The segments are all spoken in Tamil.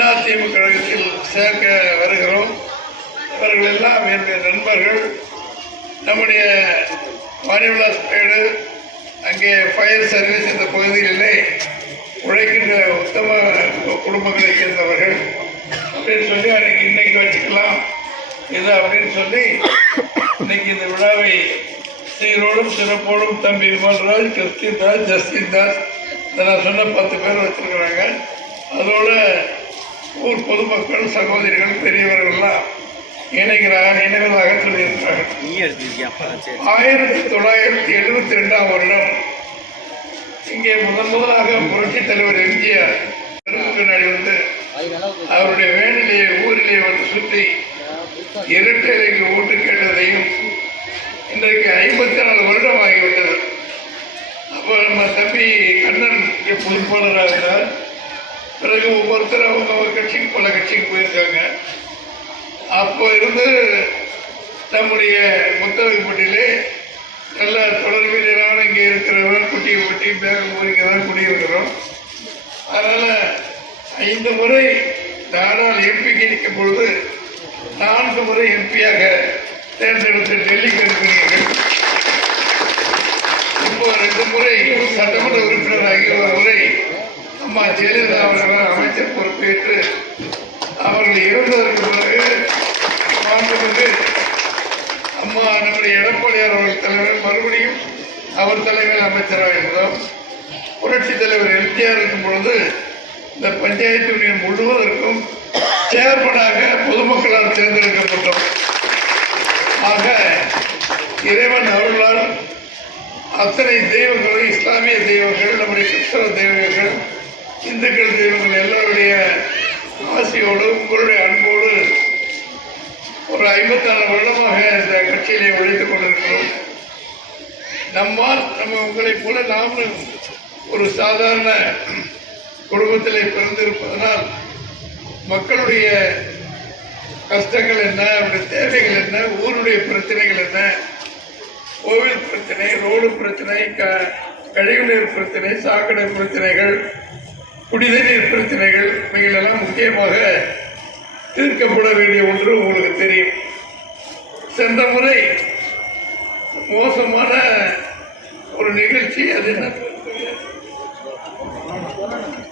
அதிமுக கழகத்தில் சேர்க்க வருகிறோம். இவர்கள் எல்லாம் என்னுடைய நண்பர்கள். நம்முடைய மாரிவிலாஸ் பேடு அங்கே ஃபயர் சர்வீஸ் இந்த பகுதிகளிலே உழைக்கின்ற உத்தம குடும்பங்களைச் சேர்ந்தவர்கள். அப்படின்னு சொல்லி அன்னைக்கு இன்னைக்கு வச்சுக்கலாம். இது அப்படின்னு சொல்லி இன்னைக்கு இந்த விழாவை சீரோடும் சிறப்போடும் தம்பி விமல்ராஜ் கிறிஸ்டின் தாஸ் ஜஸ்டின் தாஸ் இதை நான் சொன்ன பத்து பேர் வச்சுருக்குறாங்க. அதோட ஊர் பொதுமக்கள் சகோதரிகள் பெரியவர்கள்லாம் இணைகிறார் இணைவதாக சொல்லியிருக்கிறார்கள். ஆயிரத்தி தொள்ளாயிரத்தி எழுபத்தி ரெண்டாம் வருடம் இங்கே முதன் முதலாக புரட்சித் தலைவர் எம்ஜிஆர் பின்னாடி வந்து அவருடைய வேனிலே ஊரிலே வந்து சுற்றி இரட்டைக்கு ஓட்டு கேட்டதையும் இன்றைக்கு ஐம்பத்தி நாலு வருடம் ஆகிவிட்டது அப்போ நம்ம தம்பி கண்ணன் பொறுப்பாளராக இருந்தார் பிறகு ஒவ்வொருத்தரும் அவங்க ஒரு கட்சிக்கு பல கட்சிக்கு போயிருக்காங்க. அப்போ இருந்து நம்முடைய முத்தவைப்பட்டியிலே நல்ல தொடர்பிலான இங்கே இருக்கிறவங்க குட்டியப்பட்டி பேரம்பூர் இங்கே தான் குடியிருக்கிறோம். அதனால் ஐந்து முறை தானால் எம்பிக்கு நிற்கும் பொழுது நான்கு முறை எம்பியாக தேர்ந்தெடுத்து டெல்லிக்கு இருக்கிறீர்கள் இப்போ ரெண்டு முறை சட்டமன்ற உறுப்பினராகி ஒரு முறை அம்மா ஜெயலலிதா அவர்கள் அமைச்சர் பொறுப்பேற்று அவர்கள் இறந்ததற்கு பிறகு மாண்புமிகு அம்மா நம்முடைய எடப்பாடியார் அவர்கள் தலைவர் மறுபடியும் அவர் தலைமையில் அமைச்சராக இருந்தோம். புரட்சி தலைவர் எம்ஜிஆர் இருக்கும் பொழுது இந்த பஞ்சாயத்து யூனியன் முழுவதற்கும் சேர்மனாக பொதுமக்களால் தேர்ந்தெடுக்கப்பட்டோம். ஆக இறைவன் அருளால் அத்தனை தெய்வங்களும் இஸ்லாமிய தெய்வங்கள் நம்முடைய கிறிஸ்தவ தெய்வங்கள் இந்துக்கள் தெய்வங்கள் எல்லோருடைய ஆசையோடு உங்களுடைய அன்போடு ஒரு ஐம்பத்தாறு வருடமாக இந்த கட்சியிலே உழைத்துக் கொண்டிருக்கிறோம். நம்மால் நம்ம உங்களைப் போல நாமும் ஒரு சாதாரண குடும்பத்திலே பிறந்திருப்பதனால் மக்களுடைய கஷ்டங்கள் என்ன அவருடைய தேவைகள் என்ன ஊருடைய பிரச்சனைகள் என்ன கோவில் பிரச்சனை ரோடு பிரச்சனை க கழிவுநீர் பிரச்சனை சாக்கடை பிரச்சனைகள் குடிநீர் பிரச்சனைகள் இவைகளெல்லாம் முக்கியமாக தீர்க்கப்பட வேண்டிய ஒன்று உங்களுக்கு தெரியும். சென்ற முறை மோசமான ஒரு நிகழ்ச்சி அது என்ன?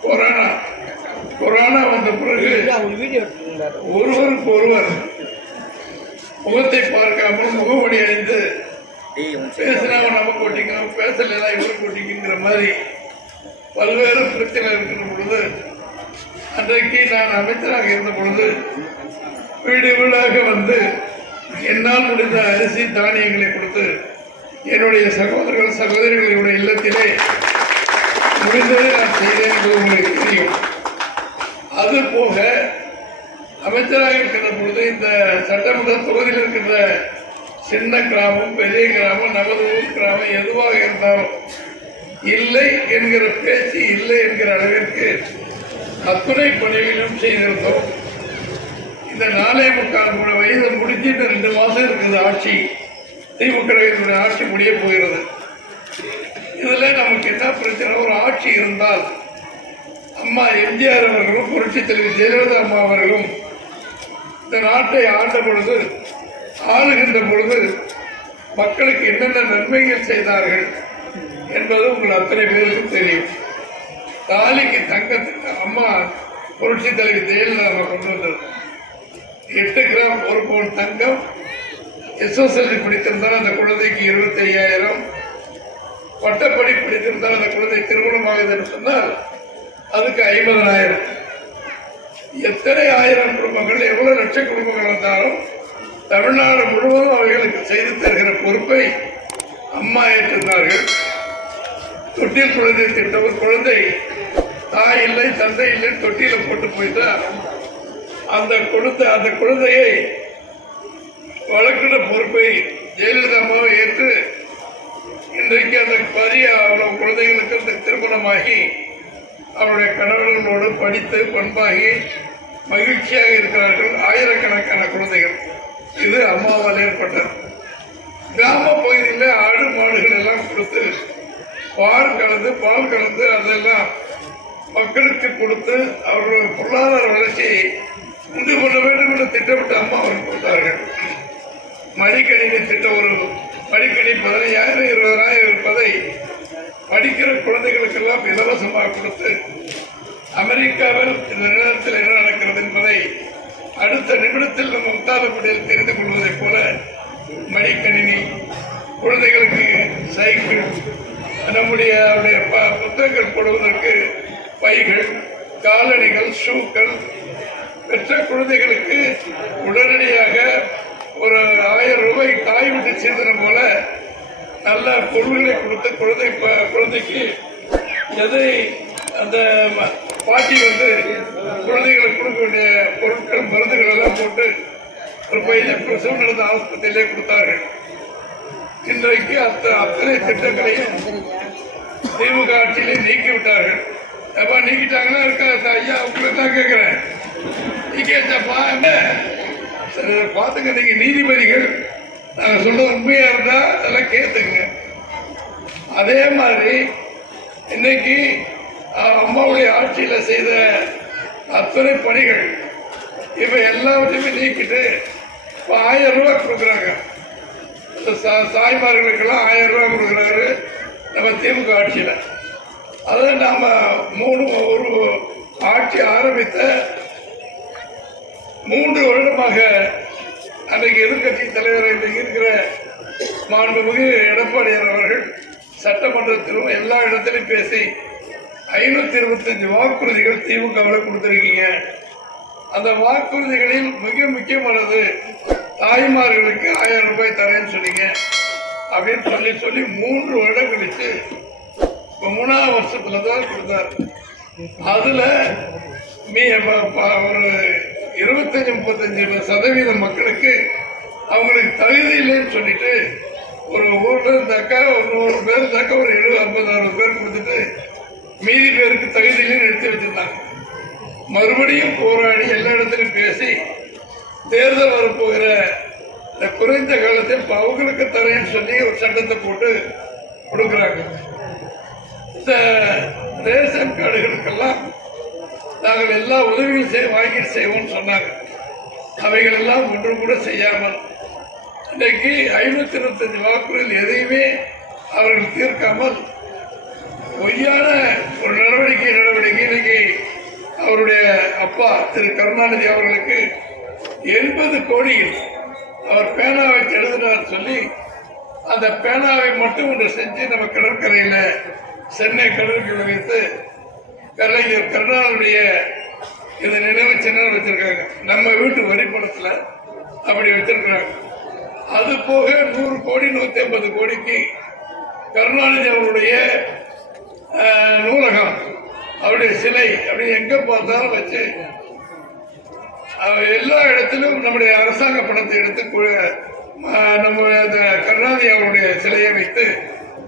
கொரோனா. கொரோனா வந்த பிறகு ஒருவருக்கு ஒருவர் முகத்தை பார்க்காமல் முகமூடி அணிந்து பேசினவன் நமக்கு ஒட்டிக்கணும் பேசலைன்னா இவருக்கு ஒட்டிக்குங்கிற மாதிரி பல்வேறு பிரச்சனை இருக்கிற பொழுது அன்றைக்கு நான் அமைச்சராக இருந்த பொழுது வீடு வீடாக வந்து என்னால் முடிந்த அரிசி தானியங்களை கொடுத்து என்னுடைய சகோதரர்கள் சகோதரிகளுடைய இல்லத்திலே முடிந்ததை நான் செய்தேன் என்பது உங்களுக்கு தெரியும். அது போக அமைச்சராக இருக்கின்ற பொழுது இந்த சட்டமன்ற தொகுதியில் இருக்கின்ற சின்ன கிராமம் பெரிய கிராமம் நமது ஊர் கிராமம் எதுவாக இருந்தாலும் இல்லை என்கிற பேச்சு இல்லை என்கிற அளவிற்கு அத்துணை பணிகளும் செய்திருந்தோம். இந்த நாலே முக்கால் கூட வயது முடிஞ்சு இந்த ரெண்டு மாதம் இருக்குது ஆட்சி. திமுக ஆட்சி முடிய போகிறது. இதில் நமக்கு என்ன பிரச்சனை? ஒரு ஆட்சி இருந்தால் அம்மா எம்ஜிஆர் அவர்களும் புரட்சித் தலைவர் ஜெயலலிதா அம்மா அவர்களும் இந்த நாட்டை ஆண்ட பொழுது ஆளுகின்ற பொழுது மக்களுக்கு என்னென்ன நன்மைகள் செய்தார்கள்? உங்கள் அத்தனை பேருக்கும் தெரியும் தாலிக்கு தங்கத்துக்கு அம்மா புரட்சி தலைவர் ஜெயலலிதா கொண்டு வந்தது. எட்டு கிராம் ஒரு பவுன் தங்கம் எஸ்எஸ்எல்சி படித்திருந்தால் அந்த குழந்தைக்கு இருபத்தி ஐயாயிரம் பட்டப்படி படித்திருந்தால் அந்த குழந்தை திருமணமாகுது என்று சொன்னால் அதுக்கு ஐம்பதனாயிரம் எத்தனை ஆயிரம் குடும்பங்கள் எவ்வளவு லட்சம் குடும்பங்கள் இருந்தாலும் தமிழ்நாடு முழுவதும் அவர்களுக்கு செய்து தருகிற பொறுப்பை அம்மா ஏற்றிருந்தார்கள் தொட்டில் குழந்தை திட்டம் ஒரு குழந்தை. தாய் இல்லை தந்தை இல்லை தொட்டியில போட்டு போயிட்டா அந்த கொடுத்த அந்த குழந்தையை வழக்கிட பொறுப்பை ஜெயலலிதா அம்மாவை ஏற்று இன்றைக்கு அந்த பரிய அவ்வளவு குழந்தைகளுக்கு அந்த திருமணமாகி அவருடைய கணவர்களோடு படித்து பண்பாகி மகிழ்ச்சியாக இருக்கிறார்கள். ஆயிரக்கணக்கான குழந்தைகள். இது அம்மாவால் ஏற்பட்டது. கிராம பகுதியில் ஆடு மாடுகள் எல்லாம் கொடுத்து பால் கலந்து பால் கலந்து அதெல்லாம் மக்களுக்கு கொடுத்து அவர்கள் பொருளாதார வளர்ச்சியை உண்டு கொள்ள வேண்டும் என்று திட்டமிட்டு அம்மா அவர்கள் கொடுத்தார்கள். மடிக்கணினி திட்டம் ஒரு மடிக்கணி பதினையாயிரம் இருபதாயிரம் இருப்பதை படிக்கிற குழந்தைகளுக்கெல்லாம் இலவசமாக கொடுத்து அமெரிக்காவில் இந்த நேரத்தில் என்ன நடக்கிறது என்பதை அடுத்த நிமிடத்தில் நம்ம உத்தாரப்படியில் தெரிந்து கொள்வதைப் போல மடிக்கணினி குழந்தைகளுக்கு சைக்கிள் நம்முடைய அவருடைய ப- புத்தகங்கள் போடுவதற்கு பைகள் காலணிகள் ஷூக்கள் பெற்ற குழந்தைகளுக்கு உடனடியாக ஒரு ஆயிரம் ரூபாய் காய் விட்டு சேர்ந்தன போல நல்ல பொருள்களை கொடுத்து குழந்தை ப- குழந்தைக்கு எதை அந்த ம- பாட்டி வந்து குழந்தைகளுக்கு கொடுக்க வேண்டிய பொருட்கள் மருந்துகள் எல்லாம் போட்டு ஒரு பையன் பிரசவம் நடந்த ஆஸ்பத்திரியிலே கொடுத்தார்கள். இன்றைக்கு அத்த அத்தனை திட்டங்களையும் திமுக ஆட்சியிலே நீக்கி விட்டார்கள் எப்போ நீக்கிட்டாங்கன்னா இருக்கா ஐயா உங்களை தான் கேட்குறேன். நீக்கியாச்சாப்பா என்ன? சரி, பார்த்துங்க நீங்கள் நீதிபதிகள். நாங்கள் சொல்ல உண்மையாக இருந்தால் அதெல்லாம் கேட்டுங்க அதே மாதிரி இன்னைக்கு அம்மாவுடைய ஆட்சியில் செய்த அத்தனை பணிகள் இப்போ எல்லாவற்றையுமே நீக்கிட்டு இப்போ ஆயிரம் ரூபா கொடுக்குறாங்க. சாய்மார்களுக்கெல்லாம் சா- தாய்மார்களுக்கெல்லாம் ஆயிரம் ரூபா கொடுக்குறாரு. நம்ம திமுக ஆட்சியில். அதை நாம் மூணு ஒரு ஆட்சி ஆரம்பித்த மூன்று வருடமாக அன்றைக்கு எதிர்க்கட்சி தலைவர் இன்றைக்கு இருக்கிற மாண்புமிகு எடப்பாடியார் அவர்கள் சட்டமன்றத்திலும் எல்லா இடத்திலும் பேசி ஐநூத்தி இருபத்தஞ்சு வாக்குறுதிகள் திமுகவில் கொடுத்திருக்கீங்க. அந்த வாக்குறுதிகளில் மிக முக்கியமானது தாய்மார்களுக்கு ஆயிரம் ரூபாய் தரேன்னு சொன்னீங்க. அப்படின்னு சொல்லி சொல்லி மூன்று வருடம் கழிச்சு இப்போ மூணாவது வருஷத்தில் தான் கொடுத்தார். அதில் மீ ஒரு இருபத்தஞ்சி முப்பத்தஞ்சு சதவீத மக்களுக்கு அவங்களுக்கு தகுதி இல்லைன்னு சொல்லிட்டு ஒரு ஊர்ல இருந்தாக்கா ஒரு நூறு பேர் இருந்தாக்கா ஒரு எழுபது ஐம்பது அறுபது பேர் கொடுத்துட்டு மீதி பேருக்கு தகுதி இல்லைன்னு எடுத்து வச்சுருந்தாங்க. மறுபடியும் போராடி எல்லா இடத்துலையும் பேசி தேர்தல் வரப்போகிற இந்த குறைந்த காலத்தில் இப்ப அவங்களுக்கு தரேன்னு சொல்லி ஒரு சட்டத்தை போட்டு கொடுக்குறாங்க. இந்த ரேஷன் கார்டுகளுக்கெல்லாம் நாங்கள் எல்லா உதவியும் செய்ய வாங்கிட்டு செய்வோம்னு சொன்னாங்க. அவைகள் எல்லாம் ஒன்று கூட செய்யாமல் இன்றைக்கு ஐநூற்றி இருபத்தஞ்சு வாக்குறுதிகள் எதையுமே அவர்கள் தீர்க்காமல் பொய்யான ஒரு நடவடிக்கை நடவடிக்கை இன்னைக்கு அவருடைய அப்பா திரு. கருணாநிதி அவர்களுக்கு எண்பது கோடிகள் அவர் பேனாவை எழுதினார் சொல்லி அந்த பேனாவை மட்டும் ஒன்று செஞ்சு நம்ம கடற்கரையில் சென்னை கடற்கரையில் வைத்து கலைஞர் கருணாநிதிய இந்த நினைவு சின்னம் வச்சிருக்காங்க. நம்ம வீட்டு வரிப்படத்தில் அப்படி வச்சிருக்கிறாங்க. அது போக நூறு கோடி நூற்றி ஐம்பது கோடிக்கு கருணாநிதி அவருடைய நூலகம் அவருடைய சிலை அப்படி எங்கே பார்த்தாலும் வச்சு எல்லா இடத்திலும் நம்முடைய அரசாங்க பணத்தை எடுத்து நம்ம அந்த கருணாநிதி அவருடைய சிலையை வைத்து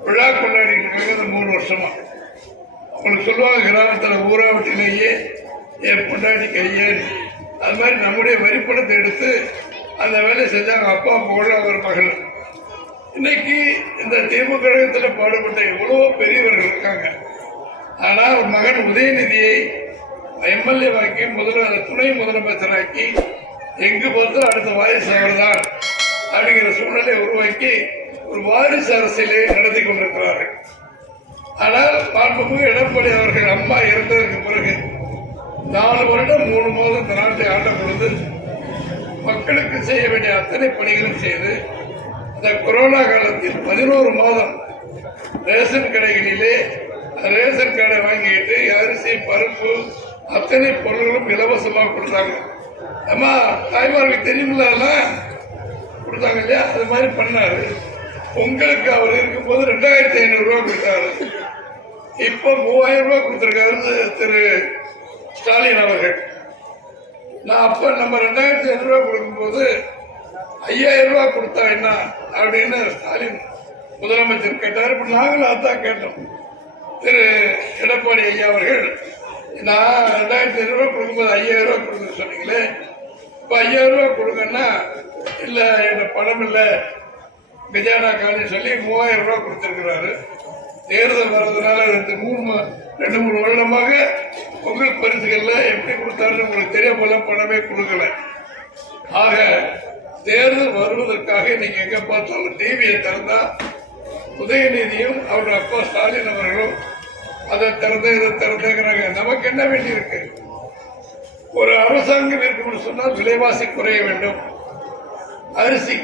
விழா கொண்டாடிட்டு இருக்காங்க மூணு வருஷமா. அவங்களுக்கு சொல்லுவாங்க கிராமத்தில் ஊராவட்டிலேயே என் பொண்டாட்டி கையேன் அது மாதிரி நம்முடைய வரிப்பணத்தை எடுத்து அந்த வேலையை செஞ்சாங்க. அப்பா போல ஒரு மகள். இன்னைக்கு இந்த திமுக கழகத்தில் பாடுபட்ட எவ்வளோ பெரியவர்கள் இருக்காங்க. ஆனால் ஒரு மகன் உதயநிதியை எம்எல்ஏ வாக்கி முதல்ல துணை முதலமைச்சராக்கி எங்கு பார்த்தாலும் அடுத்த வாரிசு அவர்தான் அப்படிங்கிற சூழ்நிலையை உருவாக்கி ஒரு வாரிசு அரசியலை நடத்தி கொண்டிருக்கிறார்கள். ஆனால் மாண்புமிகு எடப்பாடி அவர்கள் அம்மா இறந்ததற்கு பிறகு நாலு வருடம் மூணு மாதம் இந்த நாட்டை ஆண்ட பொழுது மக்களுக்கு செய்ய வேண்டிய அத்தனை பணிகளும் செய்து இந்த கொரோனா காலத்தில் பதினோரு மாதம் ரேஷன் கடைகளிலே ரேஷன் கடை வாங்கிட்டு அரிசி பருப்பு அத்தனை பொருள்களும் இலவசமாக கொடுத்தாங்க. அம்மா தாய்மார்களுக்கு தெரியுமில்ல அதெல்லாம்? கொடுத்தாங்க இல்லையா? அது மாதிரி பண்ணாரு. உங்களுக்கு அவர் இருக்கும்போது ரெண்டாயிரத்தி ஐநூறுரூவா கொடுத்தாரு. இப்போ மூவாயிரம் ரூபாய் கொடுத்துருக்காரு திரு ஸ்டாலின் அவர்கள். நான் அப்போ நம்ம ரெண்டாயிரத்தி ஐநூறுரூவா கொடுக்கும்போது ஐயாயிரம் ரூபா கொடுத்தா என்ன அப்படின்னு ஸ்டாலின் முதலமைச்சர் கேட்டார். இப்போ நாங்களும் அதான் கேட்டோம். திரு எடப்பாடி ஐயா அவர்கள் நான் ரெண்டாயிரத்தி ஐநூறுரூவா கொடுக்கும்போது ஐயாயிரம் ரூபா கொடுங்க சொன்னீங்களே இப்போ ஐயாயிரம் ரூபா கொடுங்கன்னா இல்லை என்ன பணம் இல்லை. கஜானா காலி சொல்லி மூவாயிரம் ரூபா கொடுத்துருக்குறாரு. தேர்தல் வர்றதுனால ரெண்டு மூணு ரெண்டு மூணு வருடமாக பொங்கல் பரிசுகளில் எப்படி கொடுத்தாருன்னு உங்களுக்கு தெரியாமல பணமே கொடுக்கல. ஆக தேர்தல் வருவதற்காக நீங்க எங்க பார்த்தாலும் டிவியை திறந்தா உதயநிதியும் அவருடைய அப்பா ஸ்டாலின் அவர்களும் அதை திறந்து இதை திறந்துங்கிறாங்க. நமக்கு என்ன வேண்டி இருக்கு? ஒரு அரசாங்கம் இருக்கும்னு சொன்னால் விலைவாசி குறைய வேண்டும். அரிசி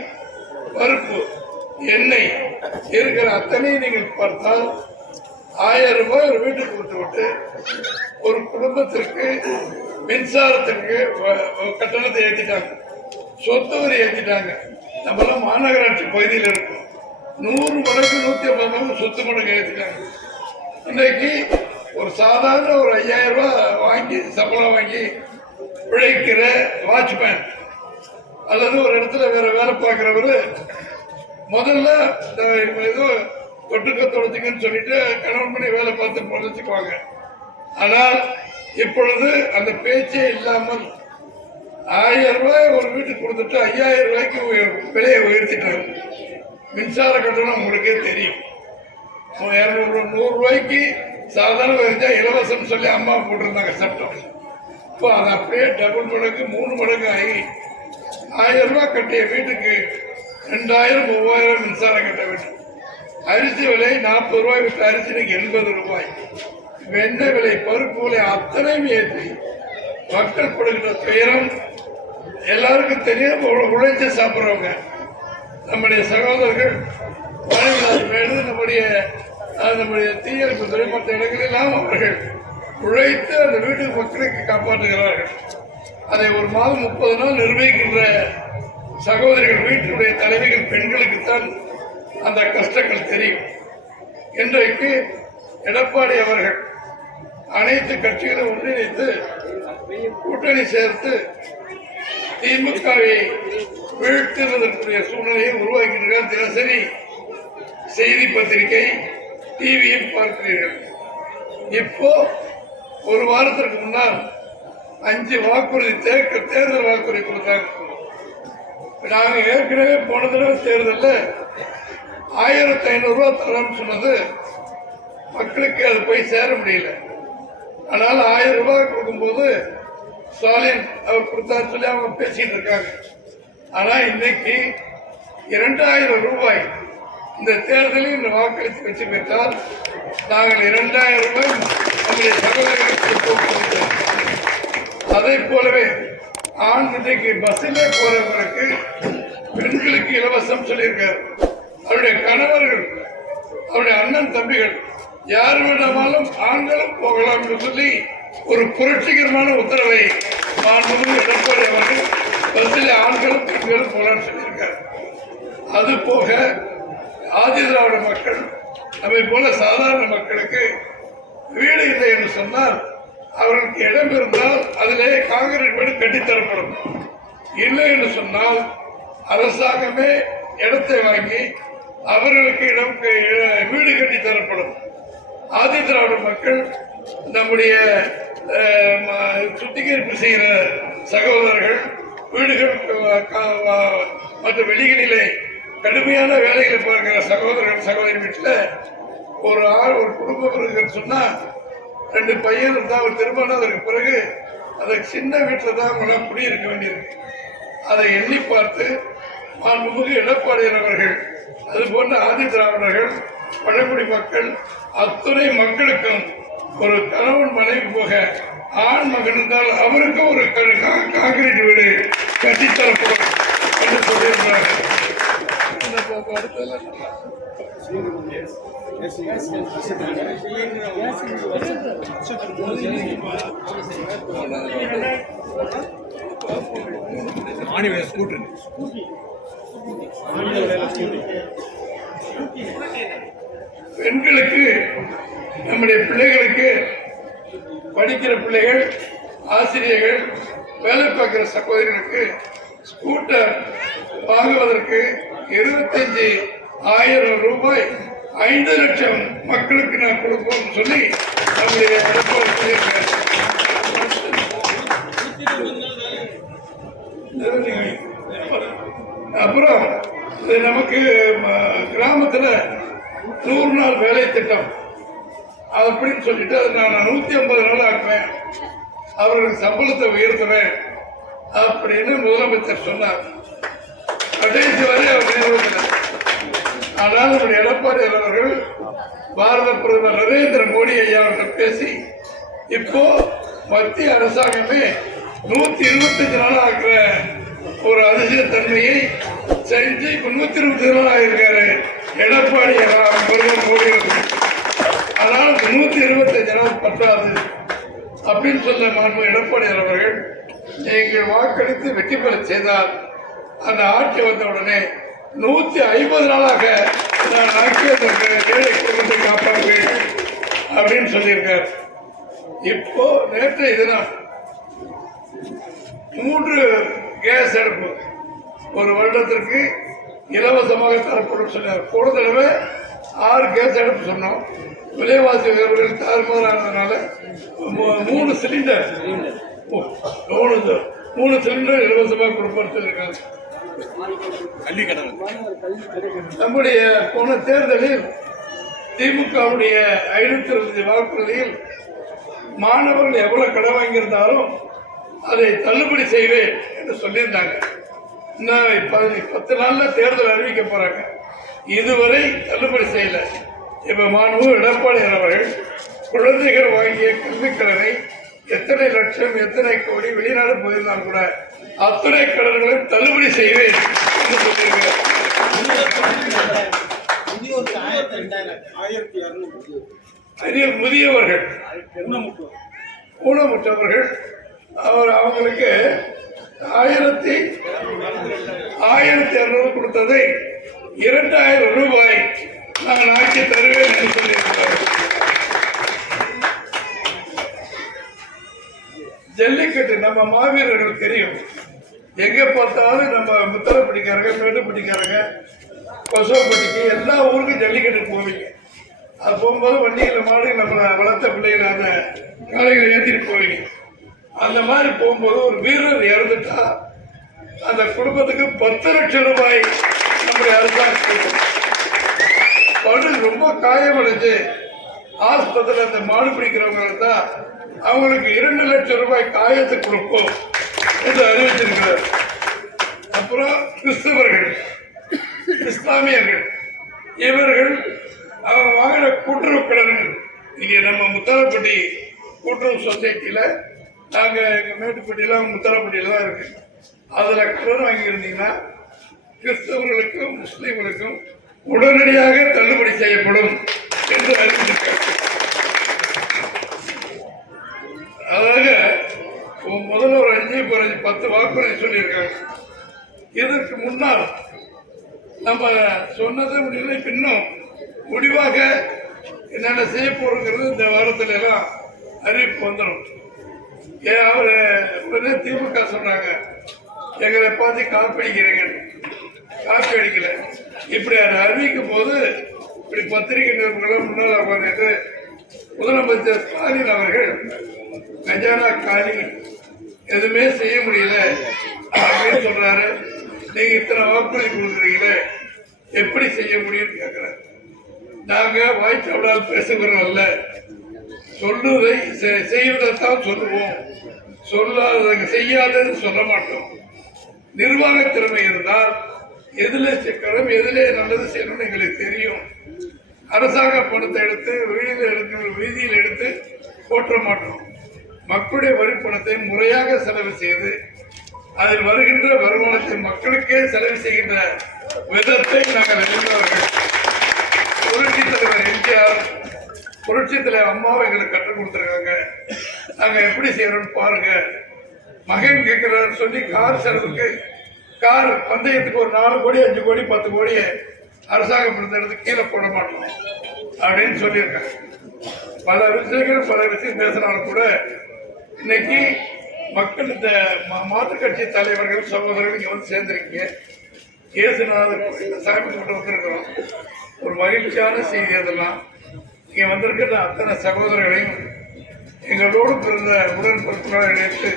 பருப்பு எண்ணெய் இருக்கிற அத்தனையும் நீங்கள் பார்த்தால் ஆயிரம் ரூபாய் ஒரு வீட்டுக்கு கொடுத்து விட்டு ஒரு குடும்பத்திற்கு மின்சாரத்திற்கு கட்டணத்தை ஏற்றிட்டாங்க சொத்து வரி ஏற்றிட்டாங்க நம்மளாம் மாநகராட்சி பகுதியில் இருக்கும். நூறு மடங்கு நூற்றி ஐம்பது மடங்கு சொத்து மடங்கு ஏற்றிட்டாங்க இன்னைக்கு ஒரு சாதாரண ஒரு ஐயாயிரம் ரூபாய் வாங்கி சம்பளம் வாங்கி உழைக்கிற வாட்ச்மேன் அல்லது ஒரு இடத்துல வேற வேலை பார்க்குறவர் முதல்ல இந்த ஏதோ தொட்டுக்க தொடுத்துக்கன்னு சொல்லிட்டு கணவன் பண்ணி வேலை பார்த்து பொழைச்சுக்குவாங்க ஆனால் இப்பொழுது அந்த பேச்சே இல்லாமல் ஆயிரம் ரூபாய் ஒரு வீட்டுக்கு கொடுத்துட்டு ஐயாயிரம் ரூபாய்க்கு விலையை உயர்த்திட்டார் மின்சார கட்டணம் உங்களுக்கே தெரியும். இரநூறு நூறு சாதாரண வரிஞ்சா இலவசம் சொல்லி அம்மா போட்டிருந்தாங்க சட்டம். இப்போ அது அப்படியே டபுள் மடங்கு மூணு மடங்கு ஆகி ஆயிரம் ரூபாய் கட்டிய வீட்டுக்கு ரெண்டாயிரம் மூவாயிரம் மின்சாரம் கட்ட வேண்டும். அரிசி விலை நாற்பது ரூபாய் விட்டு அரிசி இன்னைக்கு எண்பது ரூபாய். வெண்ணெய் விலை? பருப்பு விலை அத்தனையும் ஏற்றி மக்கள் கொடுக்கிற துயரம் எல்லாருக்கும் தெரியும் உழைச்சி சாப்பிட்றவங்க. நம்முடைய சகோதரர்கள் நம்முடைய நம்முடைய தீயணைப்பு துறை மற்ற இடங்களெல்லாம் அவர்கள் உழைத்து அந்த வீட்டு மக்களுக்கு காப்பாற்றுகிறார்கள். அதை ஒரு மாதம் முப்பது நாள் நிர்வகிக்கின்ற சகோதரிகள் வீட்டினுடைய தலைவிகள் பெண்களுக்குத்தான் அந்த கஷ்டங்கள் தெரியும். இன்றைக்கு எடப்பாடி அவர்கள் அனைத்து கட்சிகளும் ஒன்றிணைத்து கூட்டணி சேர்த்து திமுகவை வீழ்த்துவதற்குரிய சூழ்நிலையை உருவாக்கியிருக்கிறார். தினசரி செய்தி பத்திரிகை டிவியில் பார்க்கிறீர்கள். இப்போ ஒரு வாரத்திற்கு முன்னால் அஞ்சு வாக்குறுதி தேக்க தேர்தல் வாக்குறுதி கொடுத்தாங்க. நாங்கள் ஏற்கனவே போன தடவை தேர்தலில் ஆயிரத்தி ஐநூறுரூவா ரூபாய் சொன்னது மக்களுக்கு அது போய் சேர முடியல. ஆனால் ஆயிரம் ரூபாய் கொடுக்கும்போது ஸ்டாலின் அவர் கொடுத்தாரு சொல்லி அவங்க பேசிகிட்டு இருக்காங்க. ஆனால் இன்னைக்கு இரண்டாயிரம் ரூபாய் இந்த தேர்தலில் இந்த வாக்களித்து வெற்றி பெற்றால் நாங்கள் இரண்டாயிரம் ரூபாய் நம்முடைய சகோதரர்களுக்கு அதை போலவே ஆண் இன்றைக்கு பஸ்ஸிலே போறவங்களுக்கு பெண்களுக்கு இலவசம் சொல்லியிருக்கார். அவருடைய கணவர்கள் அவருடைய அண்ணன் தம்பிகள் யார் வேண்டாமாலும் ஆண்களும் போகலாம் என்று சொல்லி ஒரு புரட்சிகரமான உத்தரவை மாண்புமிகு எடப்பாடி அவர்கள் பஸ்ஸில் ஆண்களும் பெண்களும் போகலாம்னு சொல்லியிருக்கார். அது போக ஆதி திராவிட மக்கள் நம்மை போல சாதாரண மக்களுக்கு வீடு இல்லை என்று சொன்னால் அவர்களுக்கு இடம் இருந்தால் அதிலே காங்கிரீட் வீடு கட்டித்தரப்படும். இல்லை என்று சொன்னால் அரசாங்கமே இடத்தை வாங்கி அவர்களுக்கு இடம் இ- வீடு கட்டி தரப்படும் ஆதி திராவிட மக்கள் நம்முடைய சுத்திகரிப்பு செய்கிற சகோதரர்கள் வீடுகள் மற்ற வெளிகளிலே கடுமையான வேலைகளை பார்க்கிற சகோதரர்கள் சகோதரி வீட்டில். ஒரு ஆள் ஒரு குடும்பம் இருக்குன்னு சொன்னால் ரெண்டு பையன் இருந்தால் ஒரு திருமணம் அதற்கு பிறகு அந்த சின்ன வீட்டில் தான் அவங்களாம் குடியிருக்க வேண்டியிருக்கு. அதை எண்ணி பார்த்து மாண்புமிகு எடப்பாடியானவர்கள் அது போன்ற ஆதி திராவிடர்கள் பழங்குடி மக்கள் அத்துணை மக்களுக்கும் ஒரு கணவன் மனைவி போக ஆண் மகன் இருந்தால் அவருக்கும் ஒரு காங்கிரீட் வீடு கட்டித்தரப்படும் என்று சொல்லியிருக்கிறார்கள் இந்த போ- அடுத்ததெல்லாம் நல்லா. பெண்களுக்கு நம்முடைய பிள்ளைகளுக்கு படிக்கிற பிள்ளைகள் ஆசிரியர்கள் வேலை பார்க்கிற சகோதரிகளுக்கு ஸ்கூட்டர் வாங்குவதற்கு இருபத்தஞ்சு ஆயிரம் ரூபாய் ஐந்து லட்சம் மக்களுக்கு நான் கொடுப்போம்னு சொல்லி நம்முடைய எடப்பாடி சொல்லியிருக்காரு. அப்புறம் இது நமக்கு கிராமத்தில் நூறு நாள் வேலை திட்டம். அப்படின்னு சொல்லிட்டு அதை நான் நூற்றி ஐம்பது நாள் ஆக்குவேன். அவர்களுக்கு சம்பளத்தை உயர்த்துவேன் அப்படின்னு முதலமைச்சர் சொன்னார். கடைசி வரை அவர் நிறைவேற்றினார் ஆனால் நம்முடைய எடப்பாடி அவர்கள் பாரத பிரதமர் நரேந்திர மோடி ஐயா அவர்கள் பேசி இப்போ மத்திய அரசாங்கமே நூத்தி இருபத்தஞ்சு நாள் ஆகிற ஒரு அதிசயத்தன்மையை செஞ்சு இப்ப நூத்தி இருபத்தி நாள் ஆகியிருக்காரு எடப்பாடி பிரதமர் மோடி அவர்கள். ஆனால் நூத்தி இருபத்தஞ்சு நாள் பத்தாது அப்படின்னு சொல்ல மாண்பு எடப்பாடி அவர்கள் நீங்கள் வாக்களித்து வெற்றி பெற செய்தார் அந்த ஆட்சி வந்த உடனே நூத்தி ஐம்பது நாளாக நான் ஆக்கிய அந்த ஏழை குடும்பத்தை காப்பாற்றுவேன் அப்படின்னு சொல்லியிருக்கார். இப்போ நேற்றைய தினம் மூன்று கேஸ் அடுப்பு ஒரு வருடத்திற்கு இலவசமாக தரப்படும் சொன்னார் போன தடவை ஆறு கேஸ் அடுப்பு சொன்னோம். விலைவாசி உயர்வுகள் தாறுமாறானதுனால மூணு சிலிண்டர். மூணு மூணு சிலிண்டர் இலவசமாக கொடுப்போம் சொல்லியிருக்காங்க. நம்முடைய போன தேர்தலில் திமுகவுடைய ஐநூத்தி இருபது வாக்குறுதியில் மாணவர்கள் எவ்வளவு கடன் வாங்கியிருந்தாலும் அதை தள்ளுபடி செய்வேன் என்று சொல்லியிருந்தாங்க. இன்னும் பத்து நாள்ல தேர்தல் அறிவிக்க போறாங்க. இதுவரை தள்ளுபடி செய்யல. இப்ப மாணவ எடப்பாடி அவர்கள் குழந்தைகள் வாங்கிய கல்விக் கடனை எத்தனை லட்சம் எத்தனை கோடி வெளிநாடு போயிருந்தாலும் கூட அத்துணை கடன்களையும் தள்ளுபடி செய்வேன் என்று சொல்லியிருக்கிறார். பெரிய முதியவர்கள் ஊனமுற்றவர்கள் அவர் அவங்களுக்கு ஆயிரத்தி ஆயிரத்தி அறுநூறு கொடுத்ததை இரண்டாயிரம் ரூபாய் நான் ஆக்கி தருவேன் என்று சொல்லியிருக்கிறார். ஜல்லிக்கட்டு நம்ம மாவீரர்கள் தெரியும். எங்க பார்த்தாலும் நம்ம முத்தலை முத்தரப்பட்டிக்காரங்க மேட்டுப்பட்டிக்காரங்க கொசவப்பட்டிக்கு எல்லா ஊருக்கும் ஜல்லிக்கட்டு போவீங்க. அது போகும்போது வண்டியில் மாடு நம்மளை வளர்த்த பிள்ளைகளை அந்த காளைகளை ஏற்றிட்டு போவீங்க. அந்த மாதிரி போகும்போது ஒரு வீரர் இறந்துட்டா அந்த குடும்பத்துக்கு பத்து லட்சம் ரூபாய் நம்முடைய அரசாங்கம் கொடுக்கும். படு ரொம்ப காயமடைஞ்சு ஆஸ்பத்திரியில் அந்த மாடு பிடிக்கிறவங்க தான் அவங்களுக்கு இரண்டு லட்சம் ரூபாய் காயத்தை கொடுப்போம். என்று அறிவித்திருக்கிறார். அப்புறம் கிறிஸ்தவர்கள் இஸ்லாமியர்கள் இவர்கள் அவங்க வாங்கின கூட்டுறவு கடன்கள். இங்கே நம்ம முத்தாரப்பட்டி கூட்டுறவு சொசைட்டியில் நாங்கள் எங்கள் மேட்டுப்பட்டியில் முத்தாரப்பட்டியில் தான் இருக்கு. அதில் கடன் வாங்கியிருந்தீங்கன்னா கிறிஸ்தவர்களுக்கும் முஸ்லீம்களுக்கும் உடனடியாக தள்ளுபடி செய்யப்படும் என்று அறிவித்திருக்காங்க ஒரு பத்து வாக்குறுதி சொல்லியிருக்காங்க. இதற்கு முன்னால் நம்ம சொன்னது முடியல பின்னும் முடிவாக என்னென்ன செய்ய போறோங்கிறது இந்த வாரத்துல எல்லாம் அறிவிப்பு வந்துடும் ஏன் அவர் உடனே திமுக சொன்னாங்க எங்களை பார்த்து காப்பி அடிக்கிறீங்க. காப்பி அடிக்கல. இப்படி அதை அறிவிக்கும் போது இப்படி பத்திரிகை நிருபர்களும் முன்னால் உட்கார்ந்துட்டு முதலமைச்சர் ஸ்டாலின் அவர்கள் கஜானா காலி எதுவுமே செய்ய முடியல. அப்படின்னு சொல்றாரு. நீங்க இத்தனை வாக்குறுதி கொடுக்குறீங்களே எப்படி செய்ய முடியும்னு கேட்கிறேன் நாங்க வாய்ச்சவடால் பேசுகிறோம் அல்ல. சொல்லுவதை செ- செய்வதைத்தான் சொல்லுவோம். சொல்லாததை செய்யாதது சொல்ல மாட்டோம். நிர்வாக திறமை இருந்தால் எதுல சிக்கலும் எதுல நல்லது செய்யணும்னு எங்களுக்கு தெரியும். அரசாங்க பணத்தை எடுத்து வீதியில் எடுத்து வீதியில் எடுத்து போற்ற மாட்டோம். மக்களுடைய வரிப்பணத்தை முறையாக செலவு செய்து அதில் வருகின்ற வருமானத்தை மக்களுக்கே செலவு செய்கின்ற விதத்தை நாங்கள் அறிந்தவர்கள். புரட்சி தலைவர் எம்ஜிஆர் புரட்சி தலைவர் அம்மாவை எங்களுக்கு கற்றுக் கொடுத்துருக்காங்க. நாங்கள் எப்படி செய்யறோம்னு பாருங்க. மகன் கேட்கிறார் சொல்லி கார் செலவுக்கு கார் பந்தயத்துக்கு ஒரு நாலு கோடி அஞ்சு கோடி பத்து கோடியை அரசாங்கம் இருந்த இடத்துக்கு கீழே போட மாட்டோம் அப்படின்னு சொல்லியிருக்காங்க. பல விஷயங்கள் பல விஷயம் பேசுனாலும் கூட இன்னைக்கு மக்கள் இந்த மா- மாற்றுக் கட்சி தலைவர்கள் சகோதரர்கள் இங்க வந்து சேர்ந்திருக்கீங்க. இயேசுநாதர் கோயில்ல சாமி கும்பிட்டு வந்திருக்கிறோம். ஒரு மகிழ்ச்சியான செய்தி அதெல்லாம். இங்க வந்திருக்கிற அத்தனை சகோதரர்களையும் எங்களோடு பிறந்த உடன்பிறப்புகளை இணைத்து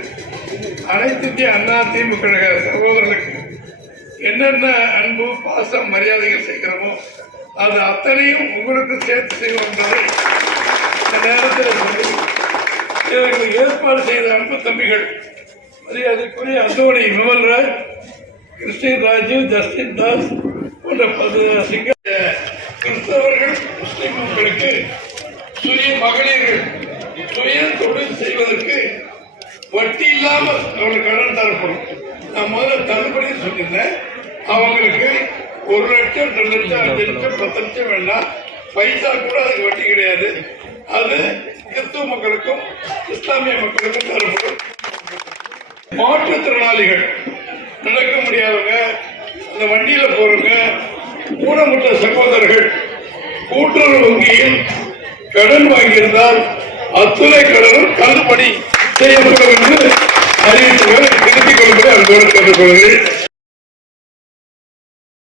அனைத்து இந்திய அண்ணா திமுக சகோதரர்களுக்கு என்னென்ன அன்பு பாசம் மரியாதைகள் செய்கிறோமோ அது அத்தனையும் உங்களுக்கு சேர்த்து செய்வோம் என்பதை நேரத்தில் சொல்லி இதற்கு ஏற்பாடு செய்த அன்பு தம்பிகள் மரியாதைக்குரிய அந்தோணி விமல்ராஜ் கிறிஸ்டின் ராஜு ஜஸ்டின் தாஸ் போன்ற சிங்க கிறிஸ்தவர்கள் முஸ்லிம் மக்களுக்கு சுய மகளிர்கள் சுய தொழில் செய்வதற்கு வட்டி இல்லாமல் அவங்களுக்கு கடன் தரப்படும். நான் முதல்ல தள்ளுபடி சொல்லியிருந்தேன். அவங்களுக்கு ஒரு லட்சம் ரெண்டு லட்சம் அஞ்சு லட்சம் பத்து லட்சம் வேண்டாம். பைசா கூட அதுக்கு வட்டி கிடையாது. அது கிறிஸ்துவ மக்களுக்கும் இஸ்லாமிய மக்களுக்கும் தரப்படும். மாற்றுத்திறனாளிகள் நடக்க முடியாதவங்க அந்த வண்டியில போறவங்க ஊனமுற்ற சகோதரர்கள் கூட்டுறவு வங்கியில் கடன் வாங்கியிருந்தால் அத்துணை கடனும் தள்ளுபடி செய்யப்படும் என்று அறிவித்துகளை திருத்திக் அன்போடு கேட்டுக்கொள்கிறேன்.